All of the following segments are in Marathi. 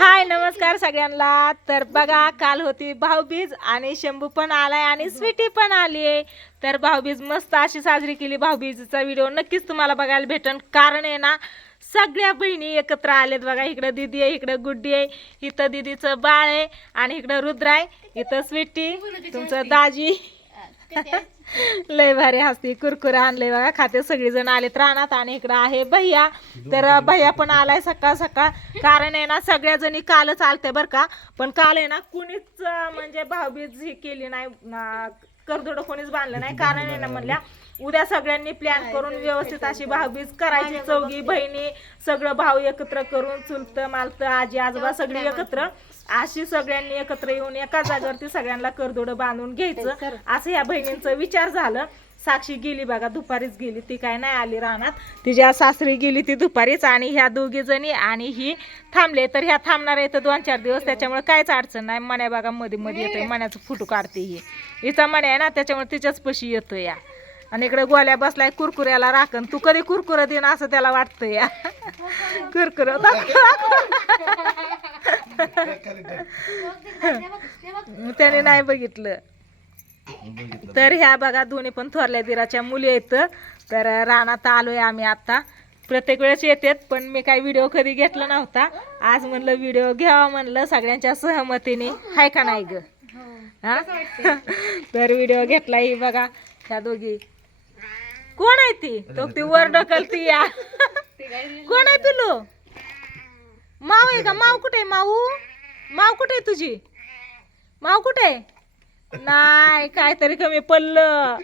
हाय नमस्कार सगळ्यांना. तर बघा काल होती भाऊबीज आणि शंभू पण आलाय आणि स्वीटी पण आली आहे तर भाऊबीज मस्त अशी साजरी केली. भाऊबीजचा व्हिडिओ नक्कीच तुम्हाला बघायला भेटन. कारण आहे ना सगळ्या बहिणी एकत्र आलेत बघा. इकडं दिदी आहे इकडं गुड्डी आहे इथं दिदीचं बाळ आहे आणि इकडं रुद्र आहे इथं स्वीटी तुमचं दाजी. लय भारी हसती कुरकुरा आणले बघा खाते सगळेजण आलेत रानात आणि इकडं आहे भैया. तर भैया पण आलाय सकाळ सकाळ. कारण आहे ना सगळ्या जणी कालच आलते बरं का. पण काल आहे ना कुणीच म्हणजे भाऊबीज ही केली नाही अं, करदोडं कोणीच बांधलं नाही. कारण आहे ना म्हणल्या उद्या सगळ्यांनी प्लॅन करून व्यवस्थित अशी भाऊबीज करायची चौघी बहिणी सगळं भाऊ एकत्र करून चुलत मालत आजी आजोबा सगळी एकत्र. अशी सगळ्यांनी एकत्र येऊन एका जागेवरती सगळ्यांना करदोडं बांधून घ्यायचं. असं या बहिणींचं विचार झालं. साक्षी गेली बघा दुपारीच गेली. ती काय नाही आली रानात. तिच्या सासरी गेली ती दुपारीच आणि ह्या दोघी जणी आणि ही थांबले. तर ह्या थांबणार आहेत दोन चार दिवस त्याच्यामुळे काहीच अडचण नाही. मण्या बघा मध्ये मध्ये येतोय. मण्याचं फोटो काढते ही. इथं मण्या आहे ना त्याच्यामुळे तिच्याच पशी येतो या. आणि इकडे गोल्या बसलाय कुरकुऱ्याला राखण. तू कधी कुरकुर देईन असं त्याला वाटतं या कुरकुर त्याने नाही बघितलं. तर ह्या बघा दोन्ही पण थोरल्या दिराच्या मुली आहेत. तर रानात आलोय आम्ही आता. प्रत्येक वेळेस येतात पण मी काही व्हिडिओ कधी घेतला नव्हता. आज म्हणलं व्हिडिओ घ्यावा म्हणलं सगळ्यांच्या सहमतीने. हाय का नाही ग? हा. तर व्हिडिओ घेतला ही बघा ह्या दोघी. कोण आहे ती? तो ती वर ढकलती या. कोण आहे पिलू माव आहे का? माव कुठे आहे माऊ? माव कुठे आहे तुझी? माव कुठे आहे? नाही काहीतरी कमी पडलं.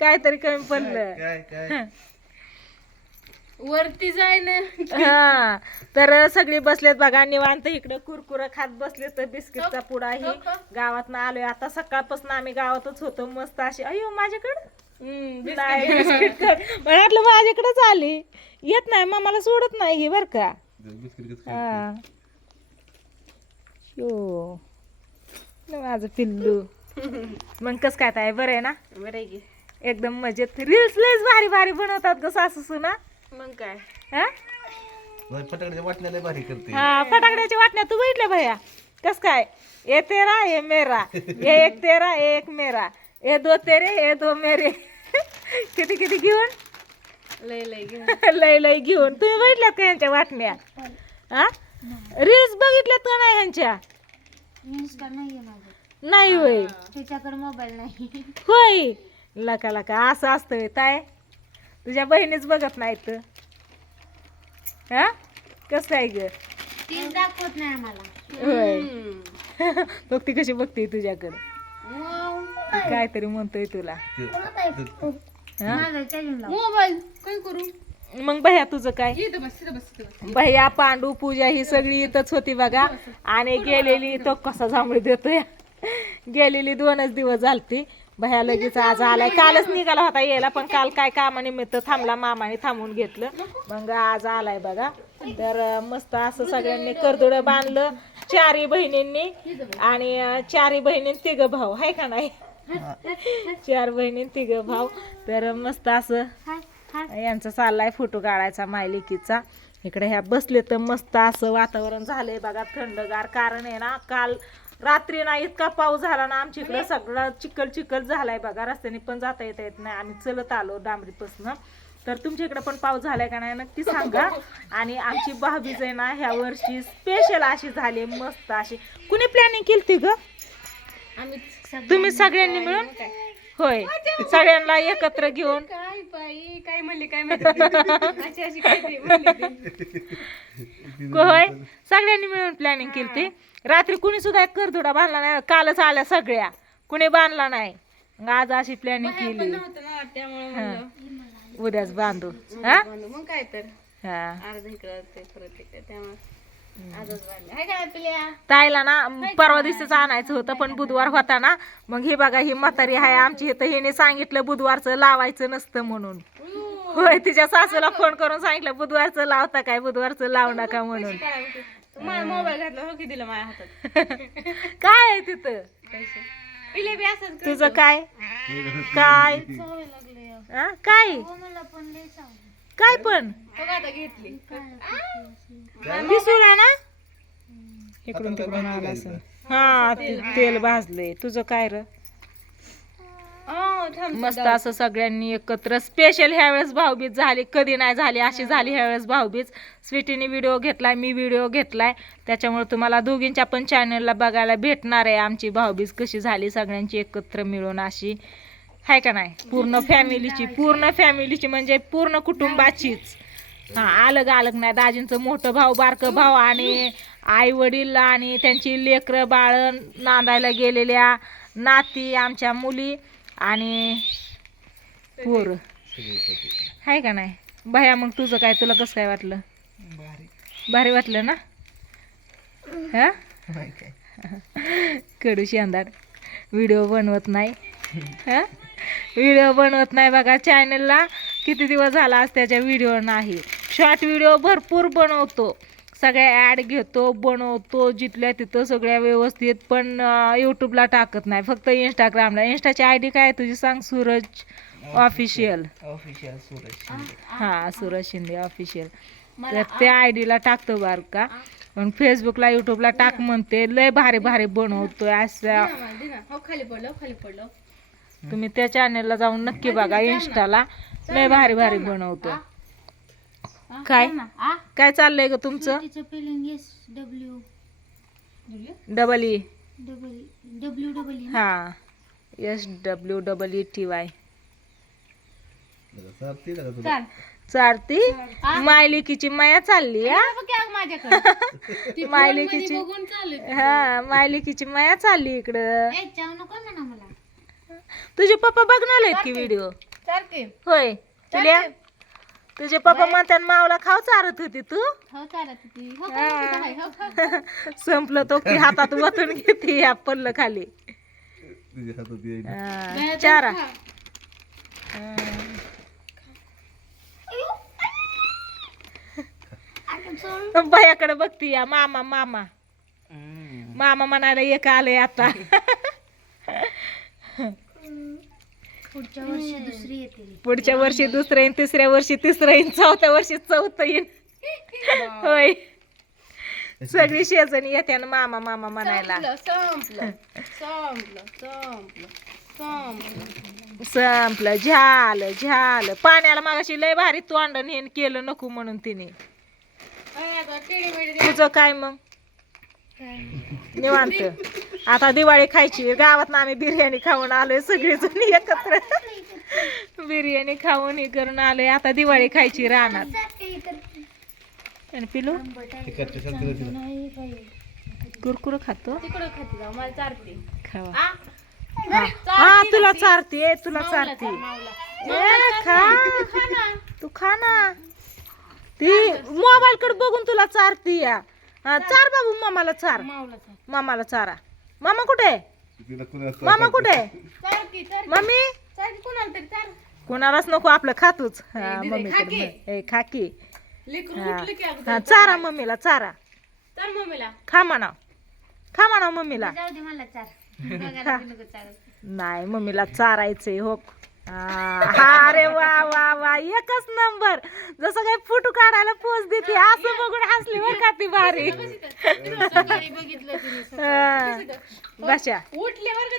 काहीतरी कमी पडलं. वरती जाय ना हा तर सगळी बसलेत बघा निवांत इकडं कुरकुर खात बसले तर बिस्किटचा पुडाही गावात ना आलोय. आता सकाळपासून आम्ही गावातच होतो मस्त अशी. अयो माझ्याकडं? वाटलं माझ्याकडेच आली. येत नाही मामाला सोडत नाही ही बर का. हा. शो. न माझं पिल्लू. मग कस काय ताय बरं आहे ना? बरं आहे की. एकदम मजेत. रील्स लयच भारी भारी बनवतात ग सासू सुना. मग काय? हा? फटाकडे वाटण्याला भारी करते. हा फटाकड्याची वाटण्या. तू बघितल्या भैया कस काय? ए तेरा ए मेरा. ए एक तेरा ए एक मेरा. ए दो तेरे ए दो मेरे. किती किती घेऊन? लय लय घे लय लय घेऊन. तुम्ही बघितल्यात का यांच्या वाटण्या हा? रील्स बघितल्यात का नाही नाहीये माझं. नाही होय. त्याच्याकडे मोबाईल नाही. होय. लका लका असं असतं ताय तुझ्या बहिणीच बघत नाहीत. हा? कसं आहे ग? तीच दाखवत नाही आम्हाला. बघ ती कशी बघते तुझ्याकडे. काहीतरी म्हणतोय तुला. हा? माझं चालून लाव मोबाईल काय करू? मग भैया तुझं काय? इथं बस इथं बस इथं बस. भैया पांडू पूजा ही सगळी इथंच होती बघा. आणि गेलेली तो कसा जांभळी देतोय. गेलेली दोनच दिवस झालती. भैया लगेच आज आलाय. कालच निघाला होता यायला पण काल काय कामानिमित्त थांबला मामाने थांबून घेतलं. मग आज आलाय बघा. तर अं, मस्त असं सगळ्यांनी करदोडं बांधलं. चारी बहिणींनी. आणि अं, चारी बहिणी तिघ भाऊ हाय का नाही? चार बहिणी तिघ भाऊ. तर मस्त असं यांचा चाललाय फोटो काढायचा मायलिकीचा. इकडे ह्या बसले तर मस्त असं वातावरण झालंय बघा थंडगार. कारण आहे ना काल रात्री ना इतका पाऊस झाला ना आमच्या इकडे सगळं चिखल चिखल झालाय बघा रस्त्याने पण जाता येता येत नाही. आम्ही चलत आलो डांबरीपासनं. तर तुमच्या इकडे पण पाऊस झालाय का नाही नक्की सांगा. आणि आमची भाभीज आहे ना ह्या वर्षी स्पेशल अशी झाली मस्त अशी. कुणी प्लॅनिंग केली ग? आम्ही तुम्ही सगळ्यांनी मिळून? होय. सगळ्यांना एकत्र घेऊन. काय बाई काय म्हणली काय माहिती अशी अशी काय ते म्हणली ती. होय. सगळ्यांनी मिळून प्लॅनिंग केली ती रात्री कुणी सुद्धा एक करदुडा बांधला नाही. कालच आल्या सगळ्या. कुणी बांधला नाही. मग आज अशी प्लॅनिंग पण केली. नव्हतं ना त्यामुळे म्हणलं. उद्याच बांधू. हा. मग काय तर. हा. अर्ध इकडं ते परत इकडे. त्यामुळे काय ताईला ना परवा दिवशीच आणायचं होतं पण बुधवार होता ना मग ही बघा ही म्हातारी आहे आमची इथं. हिने सांगितलं बुधवारचं लावायचं नसतं म्हणून. होय तिच्या सासूला फोन करून सांगितलं बुधवारचं लावता काय? बुधवारचं लावू नका म्हणून. माझा मोबाईल घातला हो की दिला माझ्या हातात काय? आहे तिथं तुझं काय? काय अहो. हा? काय काय पण? बघा आता घेतली. काय पिसूला ना इकडून तिकडून आला असं? हा ते तेल भाजलंय. तुझं काय र? मस्त असं सगळ्यांनी एकत्र स्पेशल ह्यावेळेस भाऊबीज झाली. कधी नाही झाली अशी झाली ह्यावेळेस भाऊबीज. स्वीटीने व्हिडिओ घेतलाय मी व्हिडिओ घेतलाय. त्याच्यामुळे तुम्हाला दोघींच्या पण चॅनलला बघायला भेटणार आहे आमची भाऊबीज कशी झाली सगळ्यांची एकत्र मिळून अशी. हाय का नाही? पूर्ण फॅमिलीची पूर्ण फॅमिलीची म्हणजे पूर्ण कुटुंबाचीच. हा अलग अलग नाही दाजींचं मोठं भाऊ बारकं भाऊ आणि आई वडील आणि त्यांची लेकरं बाळ नांदायला गेलेल्या नाती आमच्या मुली आणि पोर. आहे का नाही? भया मग तुझं काय तुला कसं काय वाटलं? भारी. वाटलं ना? हा? नाही काय. कडू शेंदाड व्हिडिओ बनवत नाही. हा? व्हिडिओ बनवत नाही बघा. चॅनलला किती दिवस झाला आज त्याच्या व्हिडिओ नाही. शॉर्ट व्हिडिओ भरपूर बनवतो. सगळ्या ॲड घेतो बनवतो जिथल्या तिथं सगळ्या व्यवस्थित पण यूट्यूबला टाकत नाही. फक्त इंस्टाग्रामला इंस्टाची आय डी काय तुझी सांग? Suraj official official Suraj Shinde. हा सूरज शिंदे ऑफिशियल तर त्या आय डीला टाकतो बार का. पण फेसबुकला युट्यूबला टाक म्हणते. लय भारी भारी बनवतोय असं. हा. हो, खाली पडलं खाली पडलं तुम्ही त्या चॅनलला जाऊन नक्की बघा इंस्टाला लय भारी भारी बनवतो. काय? काय चाललंय ग तुमचं? Double E. Double W double हा. S W double E T Y चालते चारती मायलिकीची माया चालली बघ की अगं माझ्याकडे? ती मायलिकीची हा मायलिकीची माया चालली इकडं ए चाव नको म्हणा मला तुझे पप्पा बघणार आहेत की व्हिडिओ चालते. होय. तुला तुझे पप्पा म्हणतात मावला खाऊ चारत होती तू. हो चालत हो हो. हो. संपलं तो की हातात वतून घेते या पडलं खाली. तुझ्या हातात येईल. हा, चारा. बायाकडे बघती या. मामा मामा. मामा म्हणायला एक आलंय आता. पुढच्या वर्षी दुसरी येते पुढच्या वर्षी दुसरं येईन तिसऱ्या वर्षी तिसरं येईन चौथ्या वर्षी चौथं येईन. होय. सगळी शेजणी येते ना मामा मामा म्हणायला. संपलं संपलं संपलं संपलं संपलं. झालं झालं. पाण्याला मागाशी लय भारी तोंड नेन केलं नको म्हणून तिने. तुझं काय मग? निवांत. आता दिवाळी खायची. गावात आम्ही बिर्याणी खाऊन आलोय सगळेजण एकत्र. बिर्याणी खाऊन हे करून आलोय. आता दिवाळी खायची आणि पिलू. कुरकुर खातो? खावा? हा. तुला चारते. तुला चारते. खा. ना. तू खा ना. ती मोबाईल कडे बघून तुला चारती या. हा, चार बाबू मामाला चार. मामाला चारा. मामा कुठे आहे? तिला कुणाचं मामा कुठे आहे? की. मम्मी चार की कोणाला तरी चार. कोणालाच नको आपलं खातूच हा खाकी. म्हण. ए, खाकी लेकरू हा. उठलं की अगोदर हा चारा मम्मीला चारा चार मम्मीला खा म्हणाव खा म्हणाव मम्मीला जाऊ दे मला चार बघायला बी नको चार नाही मम्मीला चारायचंय हो हा. अरे वा वा वा. एकच नंबर. जसं काय फोटो काढायला पोच देते असं बघून हसली बरं का ती का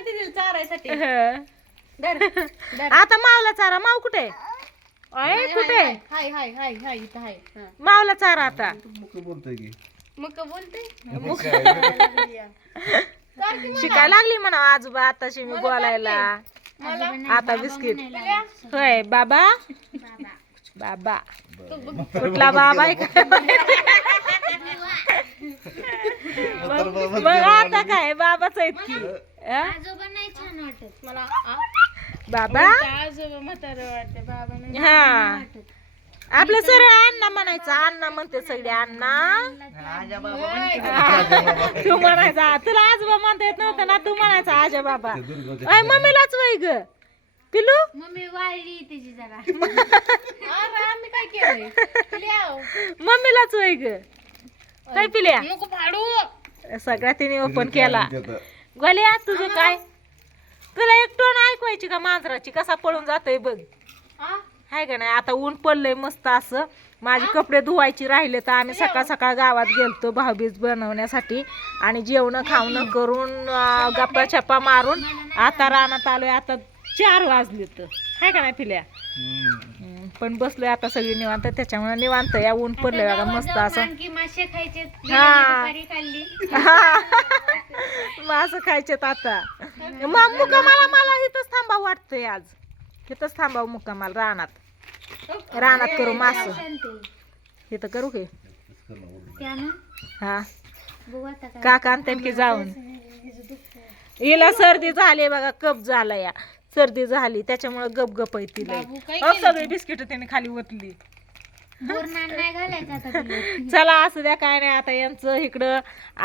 तिथे चारायसाठी. धर. आता मावला चारा. माव कुठे? अय कुठे? हाय हाय हाय हाय इथं हाय. मावला चारा आता. मग बोलते शिकायला लागली म्हणा आजोबा आताशी मी बोलायला. आता बिस्किट. होय बाबा? बाबा. कुठला बाबा आहे मग आता काय बाबाच आहेत की अं? बाबा? आजोबा म्हातारं वाटते बाबा हा. आपलं सरळ अण्णा म्हणायचं अण्णा म्हणते सगळे अण्णा. तू म्हणायचा तुला आजोबा म्हणता येत नव्हतं ना तू म्हणायचा आजा बाबा अय मम्मीलाच वय ग. पिलू मम्मी वाळली त्याची जरा. अरे आम्ही काय केलंय. मम्मीलाच वय ग. काय पिल्या? नको फाडू. सगळ्या तिने ओपन केला. गोल्या तुझं काय? तुला एक टोन ऐकवायची का मांजराची? कसा पळून जातोय बघ. आ? हाय का नाही? आता ऊन पडलंय मस्त असं. माझे कपडे धुवायची राहिले तर आम्ही सकाळ सकाळ गावात गेलतो भाऊबीज बनवण्यासाठी. आणि जेवण खावणं करून गप्पा छप्पा मारून आता रानात आलोय. आता चार वाजले तर हाय का नाही पिल्या? पण बसलोय आता सगळी निवांत. त्याच्यामुळे निवांत. या ऊन पडलंय बघा मस्त असं. मासे खायचे हा. मासं खायचेत आता. मग मुकामाला मला इथंच थांबावं वाटतंय आज. इथंच थांबावं मुकामाला रानात. रानात करू मास. शांती इथं करू की. हा. काका आणते की जाऊन. हिला सर्दी झाली बघा कप झाला या. सर्दी झाली त्याच्यामुळे गप गप आहे तिला सगळी बिस्किट त्याने खाली ओतली. चला असं द्या काय नाही आता यांचं इकडं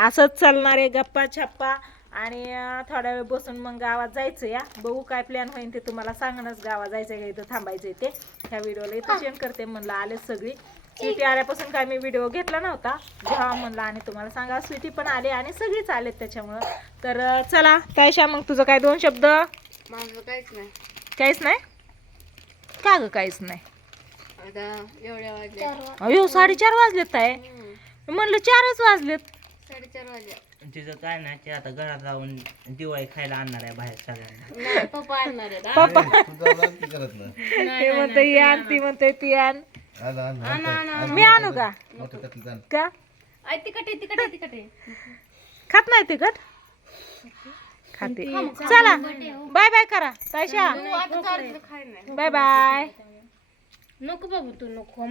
असंच चालणार आहे गप्पा छप्पा आणि थोडा वेळ बसून मग गावात जायचं या. बघू काय प्लॅन होईल ते तुम्हाला सांगणंच. गावात जायचं का इथं? थांबायचं ते. ह्या व्हिडिओला इथं शेअर करते म्हणलं आलेच सगळी. स्वीटी आल्यापासून काय मी व्हिडिओ घेतला नव्हता. जेव्हा म्हणलं आणि तुम्हाला सांगा स्वीटी पण आली आणि सगळीच आलेत त्याच्यामुळं. तर चला. तायशा मग तुझं काय दोन शब्द? माझं काहीच नाही. काहीच नाही? का ग काहीच नाही? आता एवढ्या वाजल्या अयो साडेचार वाजलेत आहे म्हणलं चारच वाजलेत. साडेचार वाजल्या तिचं काय नाही ते आता घरात जाऊन दिवाळी खायला आणणार आहे बाहेर सगळ्यांना. नाही पप्पा आणणार आहेत. पप्पा. तू जाऊ लाग की करत ना ते म्हणते ही आण ती म्हणते ती आण. आण, आण, आण, आण. मी आणू का? मोठं त्यातलं आण. का? आई तिकट आहे तिकट आहे तिकट आहे. खात नाही तिखट? खाते. चला. बाय बाय करा. तायशा. आता चालतं खाय नाही. Bye bye. नको बाबू तू नको.